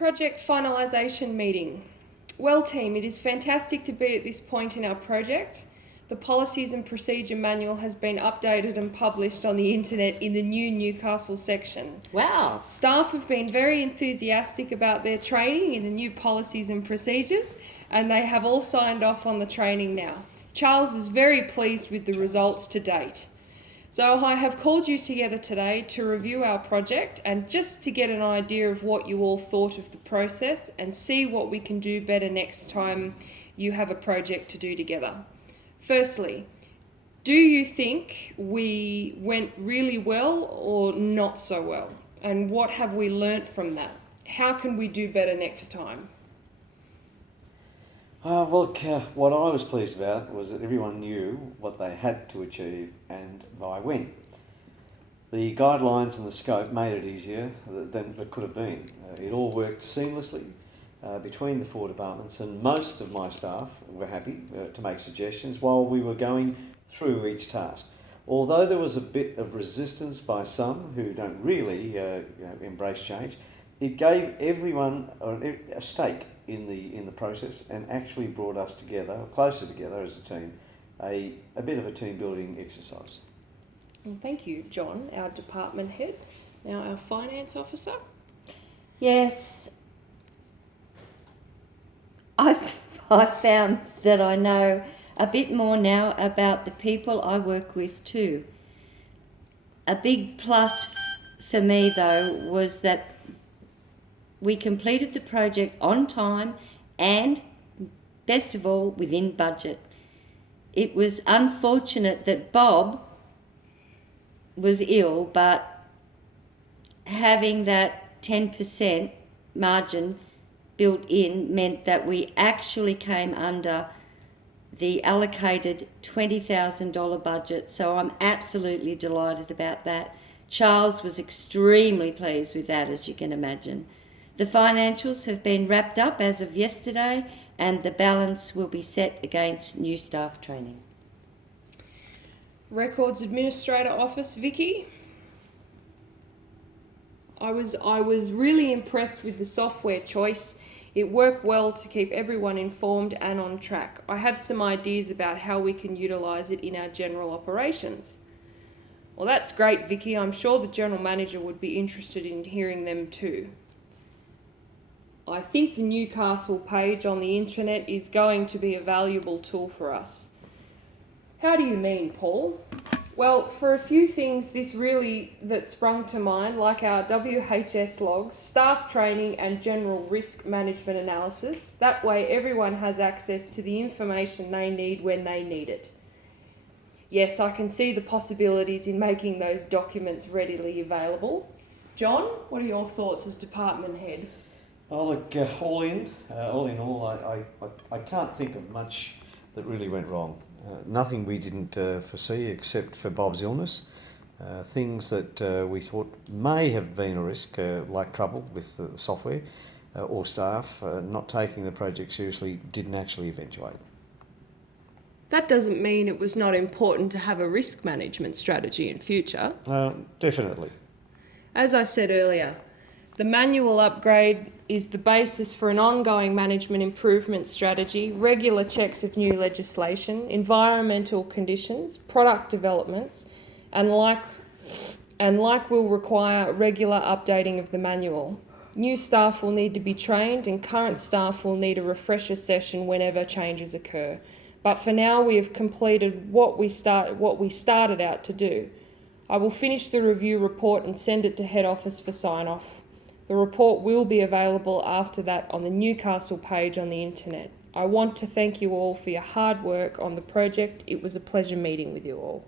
Project finalisation meeting. Well team, it is fantastic to be at this point in our project. The policies and procedure manual has been updated and published on the internet in the new Newcastle section. Wow. Staff have been very enthusiastic about their training in the new policies and procedures, and they have all signed off on the training now. Charles is very pleased with the results to date. So I have called you together today to review our project and just to get an idea of what you all thought of the process and see what we can do better next time you have a project to do together. Firstly, do you think we went really well or not so well? And what have we learnt from that? How can we do better next time? What I was pleased about was that everyone knew what they had to achieve and by when. The guidelines and the scope made it easier than it could have been. It all worked seamlessly between the four departments, and most of my staff were happy to make suggestions while we were going through each task. Although there was a bit of resistance by some who don't really embrace change, it gave everyone a stake in the process and actually brought us together, closer together as a team, a bit of a team building exercise. Well, thank you, John, our department head. Now our finance officer. Yes, I found that I know a bit more now about the people I work with too. A big plus for me though was that we completed the project on time and, best of all, within budget. It was unfortunate that Bob was ill, but having that 10% margin built in meant that we actually came under the allocated $20,000 budget, so I'm absolutely delighted about that. Charles was extremely pleased with that, as you can imagine. The financials have been wrapped up as of yesterday, and the balance will be set against new staff training. Records Administrator Office, Vicky. I was really impressed with the software choice. It worked well to keep everyone informed and on track. I have some ideas about how we can utilise it in our general operations. Well, that's great, Vicky. I'm sure the General Manager would be interested in hearing them too. I think the Newcastle page on the internet is going to be a valuable tool for us. How do you mean, Paul? Well, for a few things that sprung to mind, like our WHS logs, staff training and general risk management analysis. That way everyone has access to the information they need when they need it. Yes, I can see the possibilities in making those documents readily available. John, what are your thoughts as department head? Oh, look, all in all, I can't think of much that really went wrong. Nothing we didn't foresee except for Bob's illness. Things that we thought may have been a risk, like trouble with the software or staff not taking the project seriously, didn't actually eventuate. That doesn't mean it was not important to have a risk management strategy in future. Definitely. As I said earlier, the manual upgrade is the basis for an ongoing management improvement strategy, regular checks of new legislation, environmental conditions, product developments, and like will require regular updating of the manual. New staff will need to be trained and current staff will need a refresher session whenever changes occur. But for now, we have completed what we started out to do. I will finish the review report and send it to head office for sign-off. The report will be available after that on the Newcastle page on the internet. I want to thank you all for your hard work on the project. It was a pleasure meeting with you all.